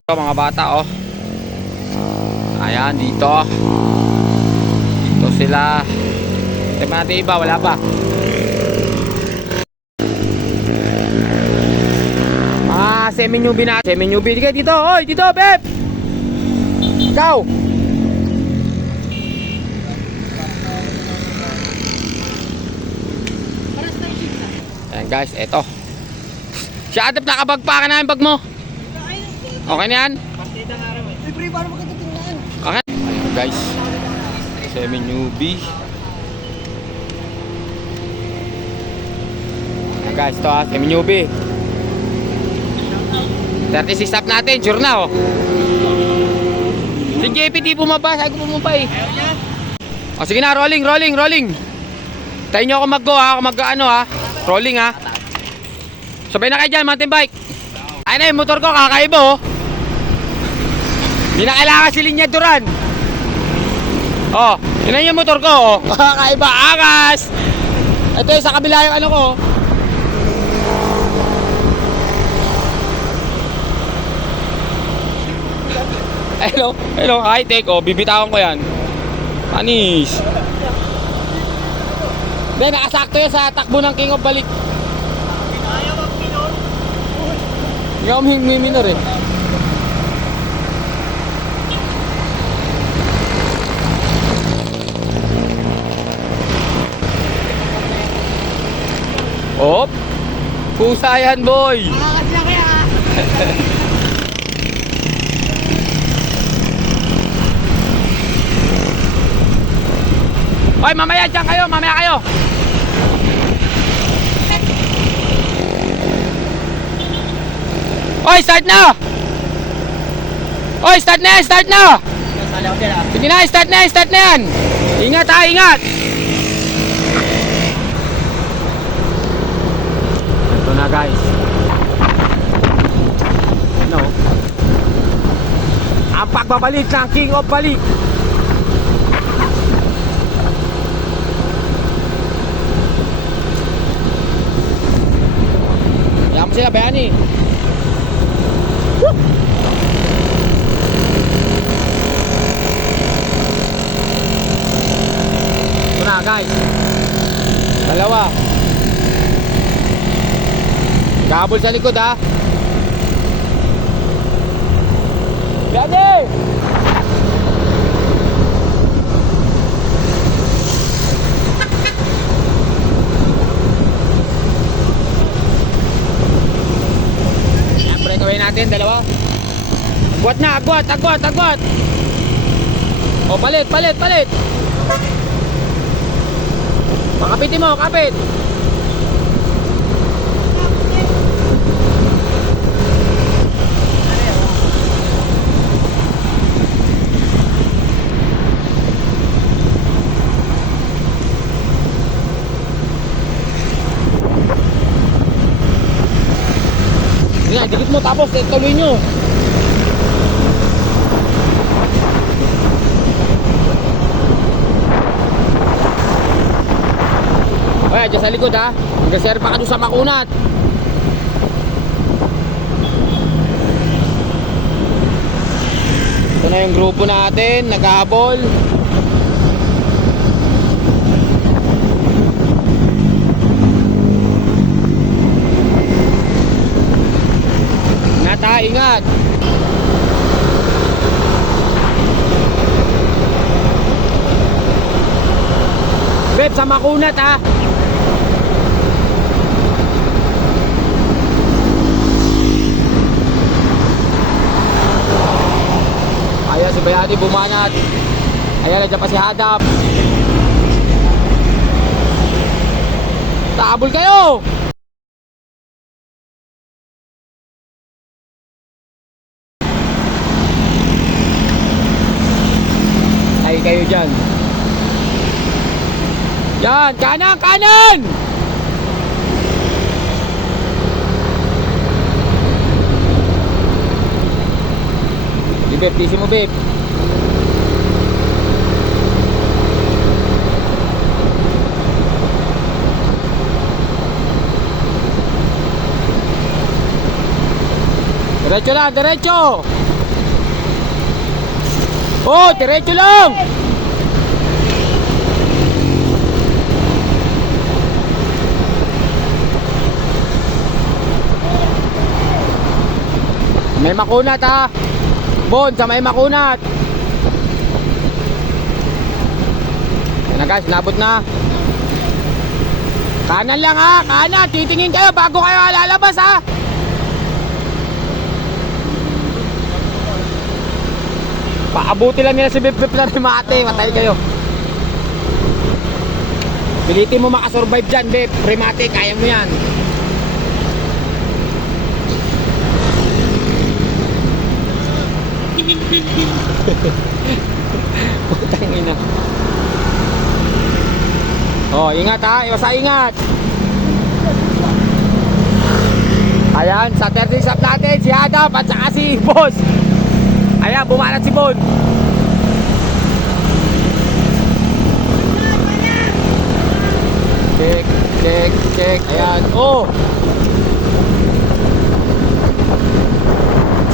Ito mga bata oh. Ayan dito. Dito sila. Tingnan natin iba, wala pa. Semi-newbie na. Semi-newbie. Dito, dito. Oy, dito, Beb. Ikaw. Ayan guys, eto. Siya atap nakabag pa ka na yung bag mo. Okay na yan? Okay. Ayan guys. Semi-newbie. Ayan guys, ito ha. Semi-newbie. 36 stop natin, sure na oh. Si JP di bumaba, sabi ko bumaba eh. O sige na, rolling. Tayo nyo ako mag-go ha, ako mag-ano ha. Rolling ha. Sabay na kayo dyan, mountain bike. Ay na yung motor ko, kakaiba oh. Hindi na kailangan si Linya Duran. Oh, yun na yung motor ko oh. Kakaiba, angas. Ito yung sa kabila yung ano ko. Hello, high tech oh, bibitawan ko yan. Panis. Hindi, nakasakto yan sa takbo ng King of Balik. Hindi ako minor eh. Op, pusa yan boy. Makakasya kaya. Oy, mamaya dyan kayo, Oy, start na! Oy, start na! Sige na, start na yan! Ingat ha, ingat! Ito na guys. Ano? Ang pagbabalik ng King of Balik. Sila bayani. Ito na guys. Dalawa. Gabol sa likod ha. Bayani. Gawin natin dalawa. Agwat na, agwat. O palit. Pakapitin mo, kapit. Yan, dikit mo tapos tuloy nyo. Oy, dyan sa likod ha. Mag-share pa ka doon sa makunat. Ito na yung grupo natin, naghahabol. Ingat. Beb, sa makunat ha. Ayan si Bayani bumanat. Ayan, nandiyan pa si Hadap. Tahabol kayo. Kayo dyan. Yan, kanan! Di Beb, tisi mo Beb. Diretso lang, diretso. Oh, diretso lang. May makunat ha. Bon, sa may makunat. Yan na guys, nabot na. Kanan lang ha, kanan. Titingin kayo bago kayo lalabas ha. Paabuti lang nila si Bip-Bip na Remate. Matay kayo. Pilitin mo makasurvive dyan, Bip. Remate, kaya mo yan. Putang ina. Oh, ingat ha. Iwasa ingat. Ayan, sa 30 stop natin si Hadap at saka si Boss. Ayan, bumanat si Bon. Check, check, check. Ayan, oh.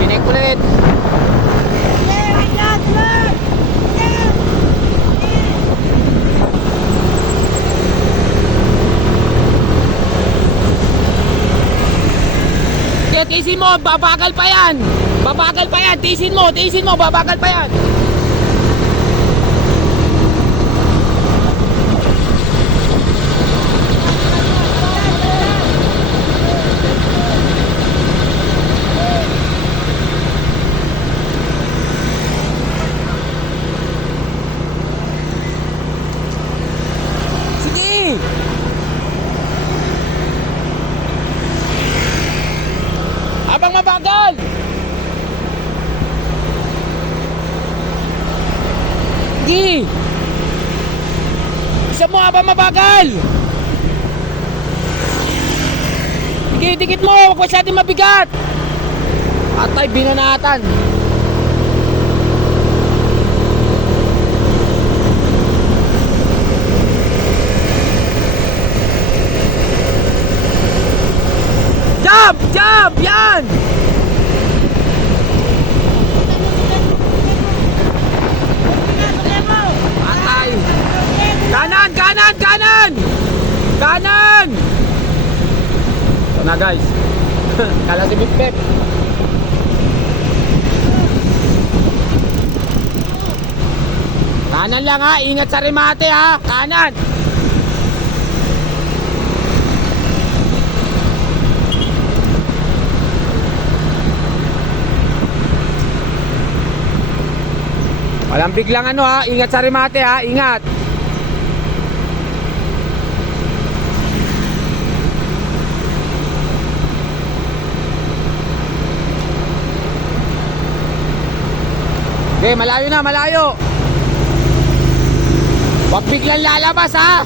Chinek ulit. Tisin mo, babagal pa yan. Babagal pa yan, tisin mo, babagal pa yan. Sige. Abang mabagal. Sige. Isa mo abang mabagal. Sige, dikit mo. Huwag masyadong mabigat. Atay, binanatan. Jump! Jump! Yan! Atay! Kanan! Kanan! Kanan! Kanan! Ito na guys. Kala si Bip-Bip. Kanan lang ha. Ingat sa remate ha. Kanan! Walang biglang ano ha, ingat sa remate ha, ingat. Okay, malayo na, malayo. Huwag biglang lalabas ha.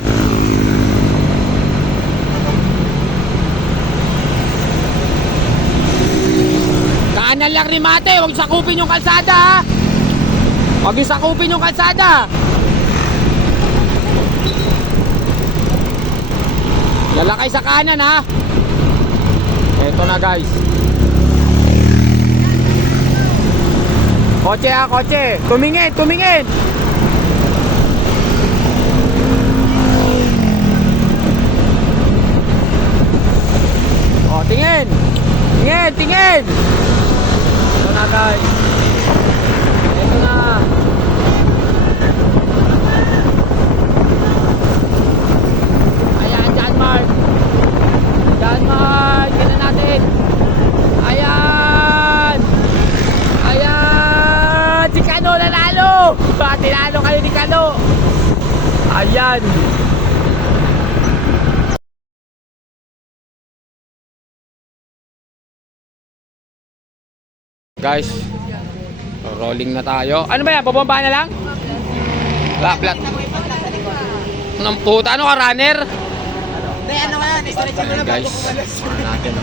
Kanan lang remate, huwag sakupin yung kalsada ha. Huwag yung sakupin yung kalsada. Lalakay sa kanan ha. Eto na guys. Kotse ha, kotse. Tumingin, tumingin. O, tingin. Tingin, tingin. Eto na guys. Eto na. Ayan, John Mark. John Mark, gina natin. Ayan. Ayan. Si Kano nanalo. Tinalo kayo ni Kano. Ayan. Guys, rolling na tayo. Ano ba yan? Bababa na lang? Flat. Anong puta? Ano ka, runner? Hindi, ano ka yan? Stretching mo na Guys, bago umalis. ano natin, no?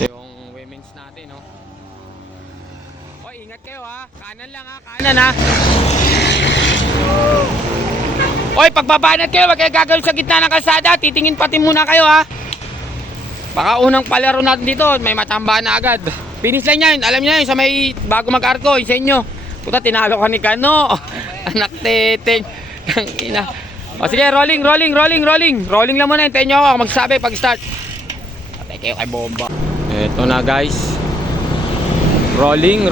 Ito yung women's natin, no? Oy, ingat kayo, ha? Kanan lang, ha? Kanan, ha? Oy, pagbabanat kayo, wag kayo gagawin sa gitna ng kalsada. Titingin pati muna kayo, ha? Baka unang palaro natin dito, may matambahan na agad. Finish line yan. Alam niyo yun, sa may bago mag-arko, yung sa inyo. Puta, tinalo ka ni Kano. Anak teteng. Ang ina. O sige, rolling. Rolling lang muna, hintayin nyo ako magsasabi pag start. Patay kayo kay bomba. Eto na guys. Rolling.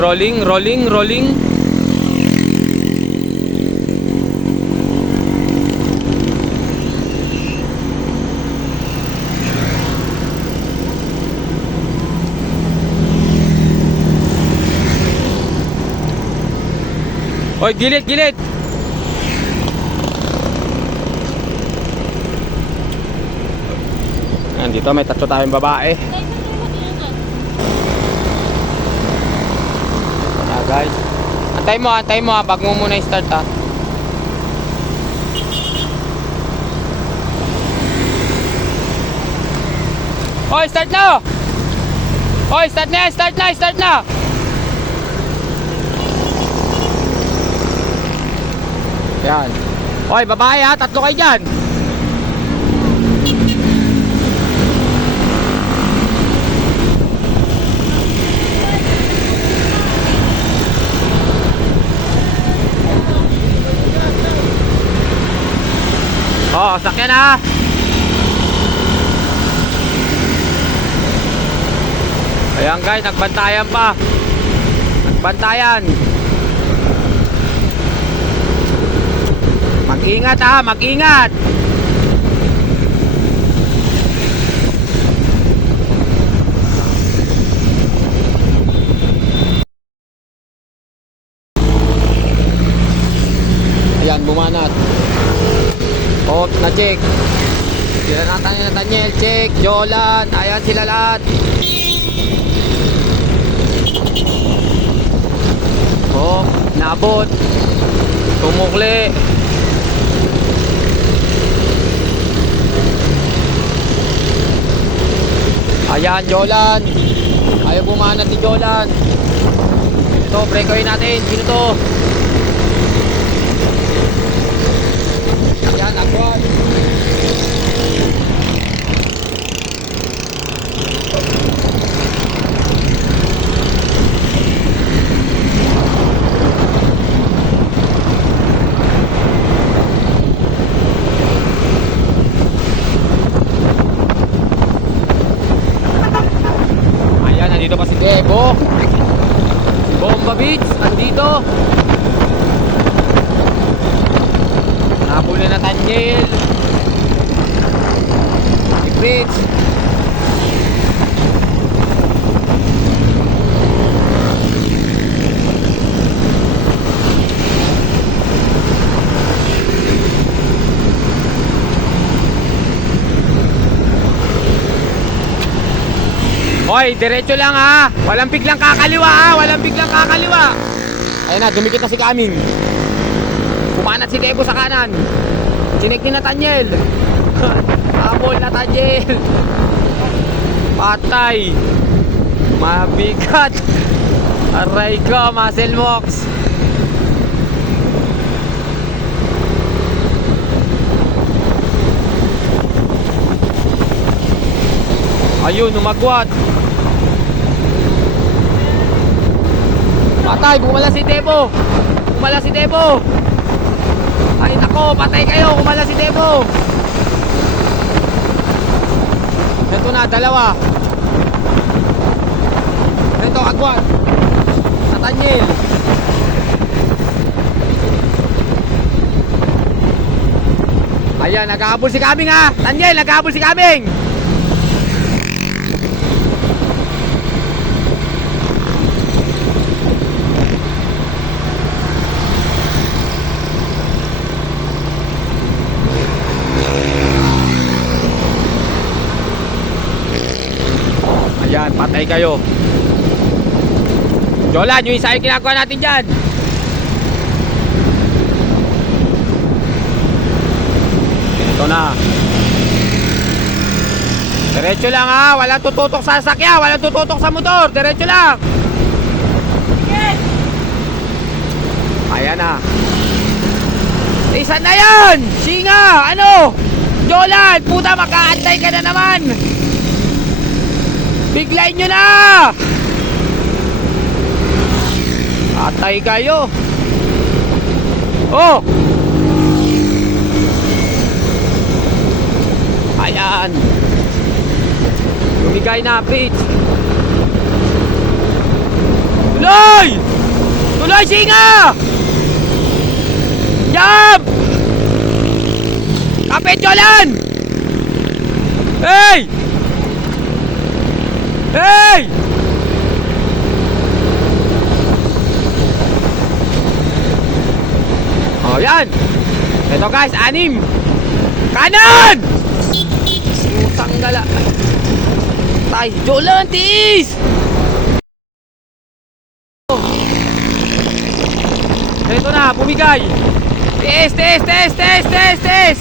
Oy, gilid. Dito may tatlo tayong babae. Ito na guys. Antay mo ha, bag mo muna i-start ha. Oy, start na! Oy, start na! Yan. Oy, babae ha, tatlo kayo dyan. Oh, sakyan ha. Ayan guys, nagbantayan pa. Mag-ingat ha, mag-ingat. Ayan, bumanat. Oh, na-check. Sila Nathaniel, check. Jolan, ayan sila lahat. Oh, nabot. Tumukli. Ayan, Jolan. Ayaw bumanat si Jolan. Ito, breakoy natin. Sino to? Ayan, Agwan. Ayan, nandito pa si Debo. Bomba Beats, andito. Napuli na Nathaniel. Si Fritz. Hoy, diretso lang ha. Walang biglang kakaliwa ha. Ayun na, dumikit na si Kaming. Kumanat si Debo sa kanan. Chinek ni Nathaniel. Habol Nathaniel. Patay. Mabigat. Aray ko, muscle box. Ayun, umagwat. Patay, bumala si Debo. Ay nako, patay kayo, kumala si Debo. Ito na, dalawa. Ito, Agwan. Nathaniel. Ayan, naghahabol si Kaming ha. Nathaniel, naghahabol si Kaming. Ayan, patay kayo. Jolan, yung isa yung ginagawa natin dyan. Ito na. Diretso lang ha. Walang tututok sa sasakyan. Walang tututok sa motor. Diretso lang. Ayan na. Isa na yan. Singa. Ano? Jolan, puta, makaantay ka na naman. Biglayin nyo na. Atay kayo. Oh! Ayan. Lumigay na, Fritz. Tuloy! Tuloy, singa! Jump! Kapit, Jolan! Hey! Hey! Oh, yan. Ito guys, 6. Kanan! Putang gala. Tay, Jolan, tiis! Ito na, bumigay. Tiis, tiis, tiis, tiis, tiis, tiis.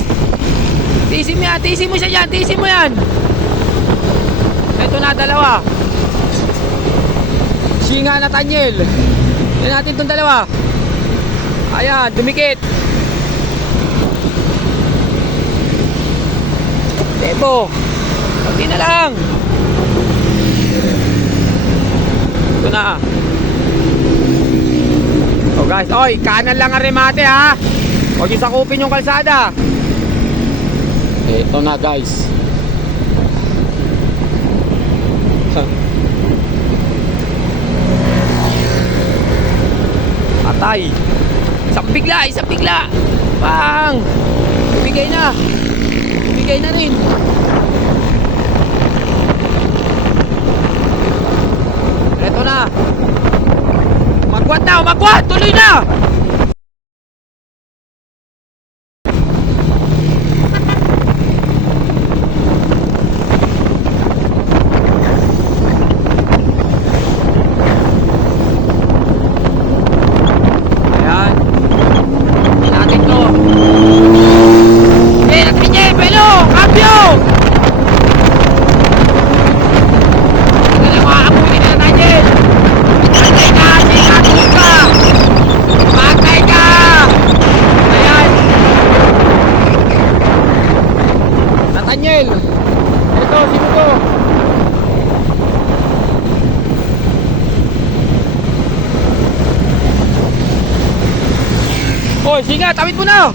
Tiisin mo yan, tiisin mo siya yan, tiisin mo yan. Ito na, 2. Singa na Tanyel. Yan natin itong 2. Ayan, dumikit. Tebo. Kunti na lang. Ito na. So guys, oy, kanan lang ang remate ha. Huwag yung sakupin yung kalsada. Ito na guys. Patay. Isang bigla. Bang! Bibigay na. Bibigay na rin. Ito na. Magwat na, magwat! Tuloy na! Ayan. Natin to. Okay, natin pelo! Cambio! Ito na mga abutin na natin. Patay ka! Singatulog ka! Patay ka! Ayan. Nathaniel. Ito, sino to? Hoy, singa, tawid mo na!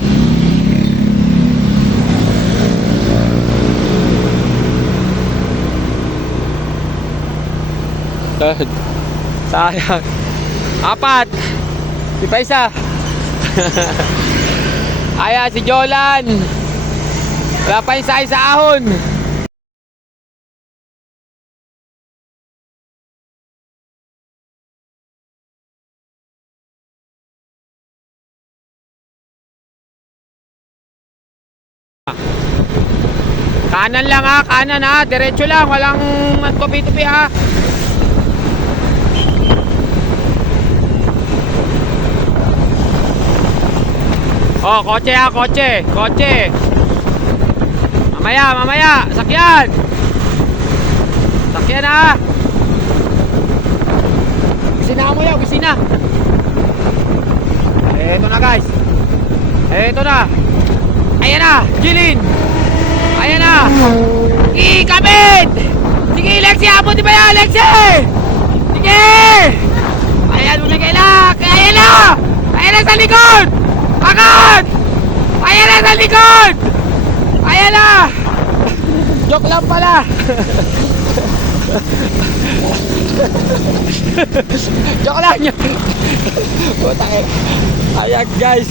Sayang. 4. Di pa isa. Ayan, si Jolan. Wala pa yung sa ahon. Kanan lang ha, kanan ha. Diretso lang, walang tupi-tupi ha. Oh, kotse ha, kotse. Kotse. Mamaya. Sakyan. Sakyan ha. Gisina mo yan, gisina. Eto na guys. Eto na. Ayan na, Jilin. Ayan na. Kapit. Sige, Lexi, abot di ba yan, Lexi? Sige. Ayan mo na kailak. Ayan na. Ayan na sa likod. Agad! Ayan na sa likod! Ayan na! Joke lang pala! Joke lang yun! Ayan guys!